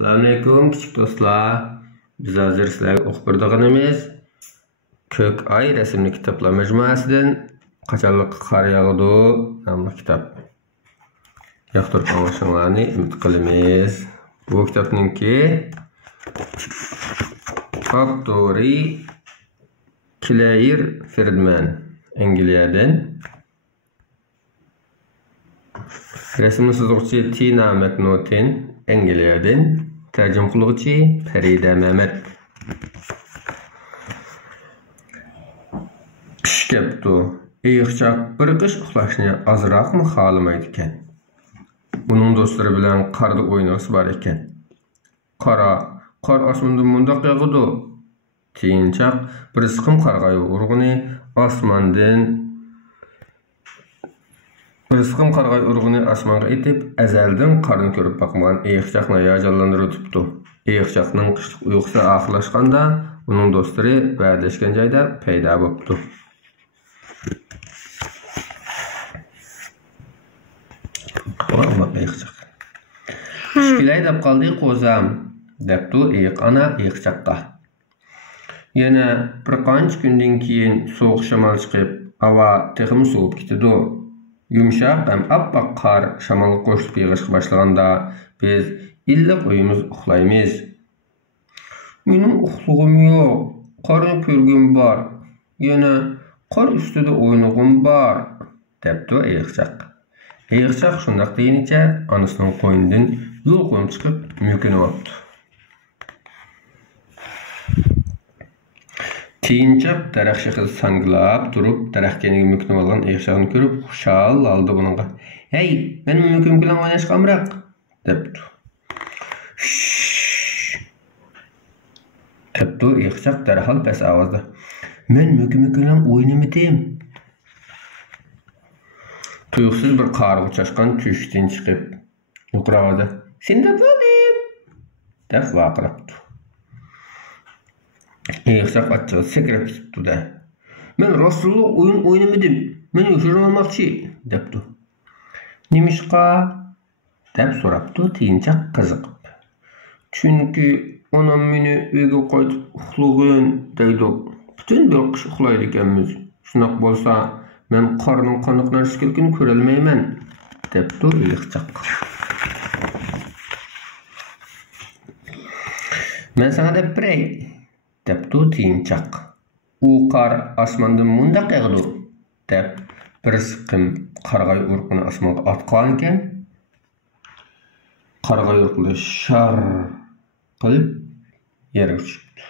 Assalamualaikum küçük dostlar. Biz hazır sizlerge okup berdığımız Kök Ay resimli kitaplar mecmuasidan Qaçanlık qar yağdı namlı kitap. Yaxşı anlaşılmalarını ümid qilamiz. Bu kitapninki Factory Claire Friedman Angliyadan. Resimli sızıqçı Tina McNaughton Angliyadan. Tercüm qılğıcı Farida Mehmet. Qish kepti. Eyiqchaq bir qish uxlashni azroqmi xolamaydi ekan. Uning do'stlari bilan qarda o'ynag'isi bor ekan. Qor osmondan mundaq yog'di. Keyinchaq bir siqim qarg'ay urg'uni osmonga etib, azaldan qarni ko'rib boqmagan eyiqchaqni hayajonlantirib tutdi. Eyiqchaqning qishliq uyqusi oxirlashganda, uning do'stlari va'dalashgan joyda paydo bo'libdi. Shikilay deb qoldi qo'zam, debdi eyiq ana eyiqchaqqa. Yana bir qancha kundan keyin sovuq shamol chiqib, havo texim sovib ketdi. Yumshoq ham oppoq qor shamolga qo'shilib yig'ishga boshlaganda biz illiq uyimiz uxlaymiz. Mening uxlug'im yo'q, qorni ko'rgim bor. Yana qor ustida o'ynag'im bor, debdi eyiqchaq. Eyiqchaq shundoq deyinicha onasining qo'ynidan yo'l qo'yib chiqib mukinib olibdi. Keyinchaq daraxt shixil sanglab turib, daraxt keniga mukinib olgan eyiqchaqni ko'rib, xushal oldi buningga. "Hey, men mukim bilan o'ynashqamroq", debdi. Debdi eyiqchaq darhol past ovozda. "Men mukim bilan o'ynamadim." Tuyuqsiz bir qarg'a chashqan tushdan chiqib, yuqori ovozda "Sen deb bo'ldim", deb vaqirabdi. Eyiqchaq achchig'i sakrab ketibdi-da. "Men rostli o'yin o'ynamadim. Men yoshirin olmoqchi", debdi. "Nimishqa?" deb so'rabdi keyinchaq qiziqib. "Chunki onam meni uyga qaytib uxlag'in deydi. Butun bir qish uxlaydi ekanmiz. Shunaqa bo'lsa, men qorning qanday narsa kelganini ko'ra olmayman", debdi eyiqchaq. "Men sana deb biray", debdi keyinchaq. "U qor osmondan mundaq yog'di", deb bir siqim qarg'ay urqini osmonga otgan ekan. Qarg'ay urqi shar qilib yerga tushibdi.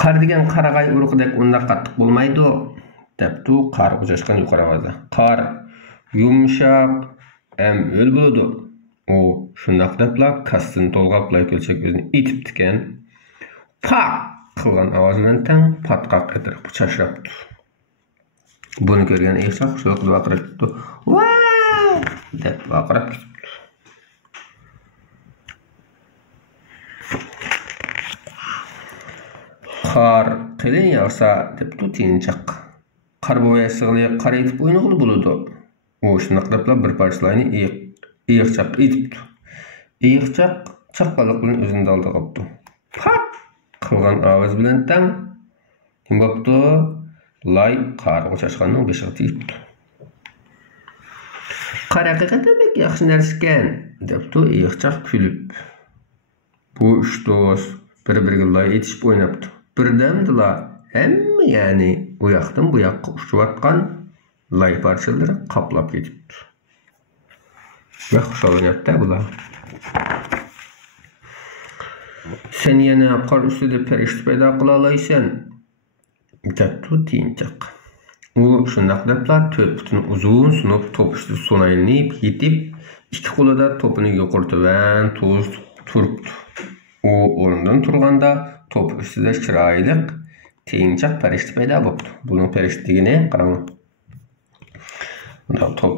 "Qor degan qarg'ay urqidek undaq qattiq bo'lmaydi", debdi qarg'a chashqan yuqori ovozda. "Qor yumshoq ham o'l bo'ladi." U shundoq debla kassini to'lg'aplay ko'lchak o'zini etib ekan. "Paq!" qilgan ovoz bilan tang patqoq etirib chashrabdi. Buni ko'rgan eyiqchaq xushal qilib vaqirab ketdi. "Vau!" deb vaqirab ketdi. "Qor qalin yog'sa", debdi keyinchaq. "Qor bo'yasiga qarayib o'ynag'ili bo'ladi." U shundoq debla bir parchalarni eyiqchaq etibdi. Eyiqchaq chaqqonlik bilan o'zini oldiga qo'ydi. "Pat!" qilgan ovoz bilan tang kim bo'pti? Lay qarg'a chashqanning beshiga tegibdi. "Qor haqiqatan yaxshi narsa ekan", debdi eyiqchaq kulib. Bu uch do'st bir-biriga lay etishib o'ynabdi. Birdamdila hamma, ya'ni u yoqdan bu yoqqa uchayotgan lay parchalari qoplab ketibdi. Va xushlanayapti bular. "Sen yana qor ustida farishta paydo qila olaysan", debdi keyinchaq. U shundoq debla 4 butun uzun sunib to'pishni so'naynib yetib, ikki qo'lida to'pini yuqortidan turibdi. U o'rnidan turganda to'p ustida chiroyli keyinchaq farishta paydo bo'ldi. Buning farishtaligini qarang. Bunda to'p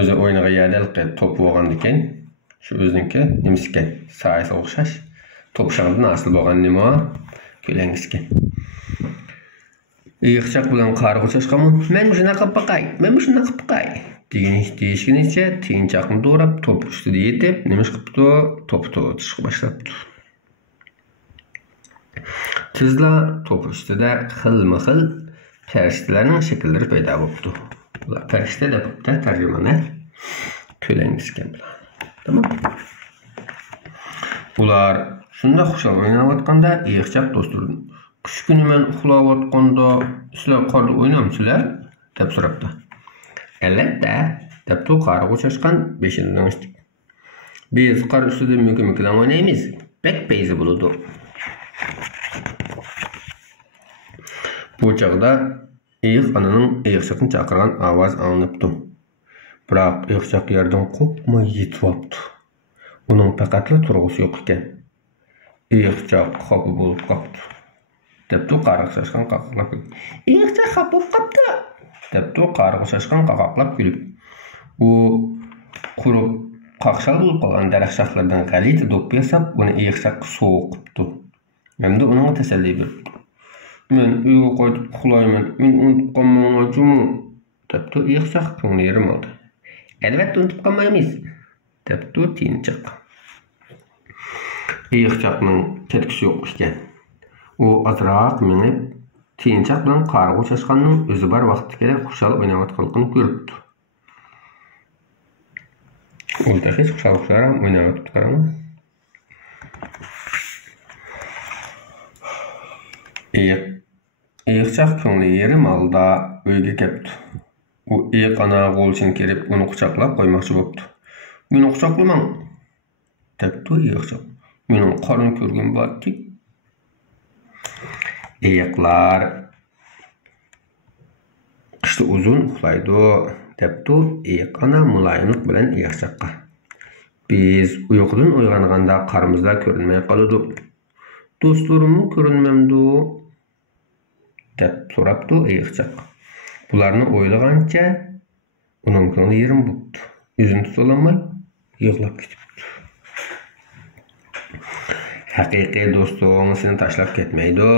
o'zi o'yinaga yadalqi to'p bo'lgan ekan. Shu o'ziniki nimasiga sayga o'xshash. To'p shangdan asl bo'lgan nima? Ko'langisga. Eyiqchaq bilan qarg'a chashqanmi? "Men shunaqa qilib boqay, men shunaqa qilib boqay", deyishgeniçe tiyinçakını doğrap top üstüde yetip nemiş qıptı? Toptu çıkıp başlaptı. Tızla top üstüde xil-mixil pəriştilərinin şəkilləri peyda olubdu. Bunlar pəriştə də tərcümanə köləngizkən. Tamam. Ular şunda xuşal oynayatqanda eyiqçaq dosturdu. Kış günü mən uxulab atqanda sizlər qarlı oynamsızlar? Deb sorapdı. Əlbəttə, debdi qarı qoçaşqan 5-ci danışdık. Biz qar üstüdə mükemmel oynayımız. Bək beyzi buludu. Bu çağda eyiq ananın eyiqçaqını çaqırgan avaz anlıptı. Biroq eyiqçaq yerdən qopmay yetib aptı. Onun faqatla turğusu yo'q ekan. Eyiqçaq xafa bo'lib qaptı. Debdi qarı qoçaşqan qaqaqlab. Eyiqçaq xafa bo'lib qaptı. Debdi qarı qoçaşqan qaqaqlab gülüb. U quruq qaqşal bo'lib qolgan daraxtlardan g'alati do'ppi yasab, uni eyiqchaq so'qibdi. Hamda unga tasalli berdi. Men uyga qaytib uxlayman. Men unutib qolmayman, debdi eyiqchaq ko'ngli yerim oldi. Albatta unutib qolmaymiz, debdi tiyinchaq. Eyiqchaqning ketkisi yo'q ekan. U azroq minib, tiyinchaq bilan qarg'a qo'shashganning o'zi bor vaqtga xushal o'ynayotganligini ko'ribdi. O'lda hech xushal o'ynayotib qarama. Eyiqchaq ko'ngli yerim oldi, uyga kelibdi. U eyiq ana qo'lchin kelib, uni quchoqlab qo'ymoqchi bo'libdi. Meni quchoqlamang, debdi eyiqchaq. Mening qorin ko'rgim borki. Eyiqlar qishda uzun uxlaydi, debdi eyiq ana muloyimlik bilan eyiqchaqqa. Biz uyqudan uyg'onganda qarimizda ko'rinmay qoladi. Do'stlarimni ko'rinmamdi, deb so'rabdi eyiqchaq. Bularni o'ylagancha uning ko'ngli yerim bo'ldi. O'zini tutolmay yig'lab ketibdi. Haqiqiy do'sting seni tashlab ketmaydi.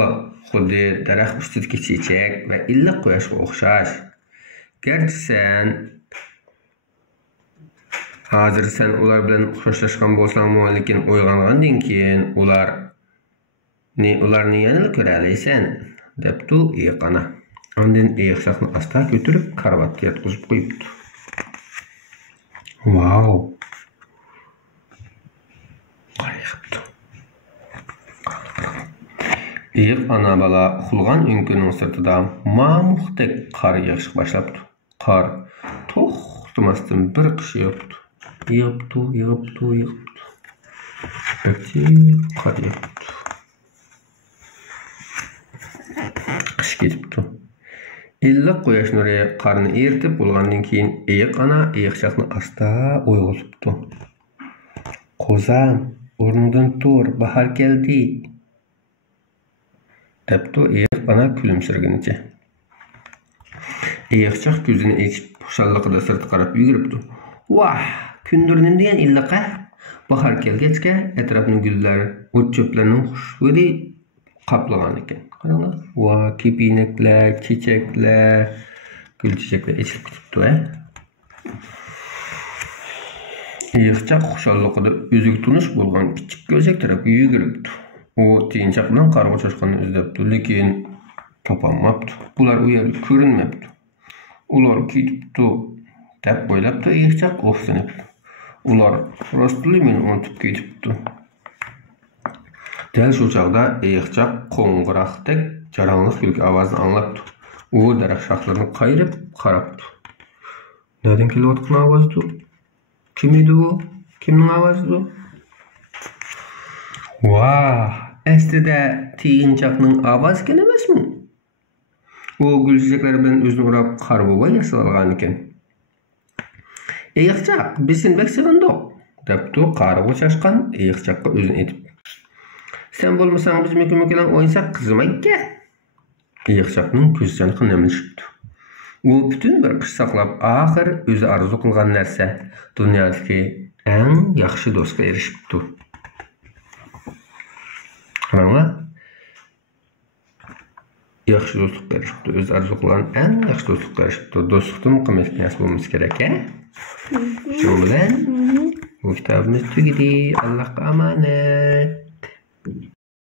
Xuddi daraxt ustidagi chechak va illiq quyoshga o'xshash. Garchi hozir sen ular bilan xo'shlashgan bo'lsang, lekin uyg'ongandan keyin ularni yana ko'ra olasan, debdi eyiq ana. Ondan eyiqchaqni asta ko'tarib karvatga yotqizib qo'yibdi. Wow! Qarayapti. Eyiq ana bala uxlagan o'nkining sirtida mamuxdek qor yog'ishga boshlabdi. Qor to'xtamasdan bir qish yog'ibdi. Yig'ibdi. Bakti qor yog'ibdi. Qish ketibdi. Illiq quyosh nuri qorni eritib bo'lgandan keyin eyiq ana eyiqchaqni asta uyg'otibdi. Qo'zam, o'rnidan tur, bahor keldi, debdi eyiq ana kulimsirganicha. Eyiqchaq ko'zini ochib, xushalliqida sirtqa qarab yuguribdi. Vah, kundirnim degan illiq-a. Bahor kelgachga atrofni gullar, o't-cho'plarning xushbo'yi qaplagan ekan. Qaranglar, va kepinaklar, chechaklar, gul chechaklar echilib ketibdi-a. Eyiqchaq xushalliqida o'ziga tunish bo'lgan kichik ko'zak tarafga yuguribdi. U tiyinchaq bilan qarg'a qo'shashganini izlabdi, lekin topolmabdi. Bular u yerda ko'rinmabdi. Ular ketibdi deb o'ylabdi eyiqchaq o'xsanib. Ular rostli meni unutib ketibdi. Dal shu chog'da eyiqchaq qo'ng'iroqdek jarangliq kulgi ovozni anglabdi. U daraxt shoxlarini qayrib qarabdi. Nereden kelayotgan ovozdir? Kim edi u? Kimning ovozidir? Vah, aslida tiyinchaqning ovozi emasmi? U gul chechaklar bilan o'zini urab qarg'uga yasalgan ekan. Eyiqchaq, biz seni bek sevindik, debdi qarg'a chashqan eyiqchaqqa o'zini etib. Sen bo'lmasang biz mükemmel o'ynasak qizimaydi. Eyiqchaqning ko'zi chaniqib nemlashibdi. U bütün bir qish saqlab, oxir o'zi arzu qilgan narsa dunyodagi eng yaxshi do'stga erishibdi. Qaranglar. yaxshi do'stlik berishibdi. O'z arzuqlarini eng yaxshi do'stlik berishibdi. Do'stlikdan qimmatli narsa bo'lmasa kerak, a? Shu bilan bu kitobimiz tugadi. Allohga omonat.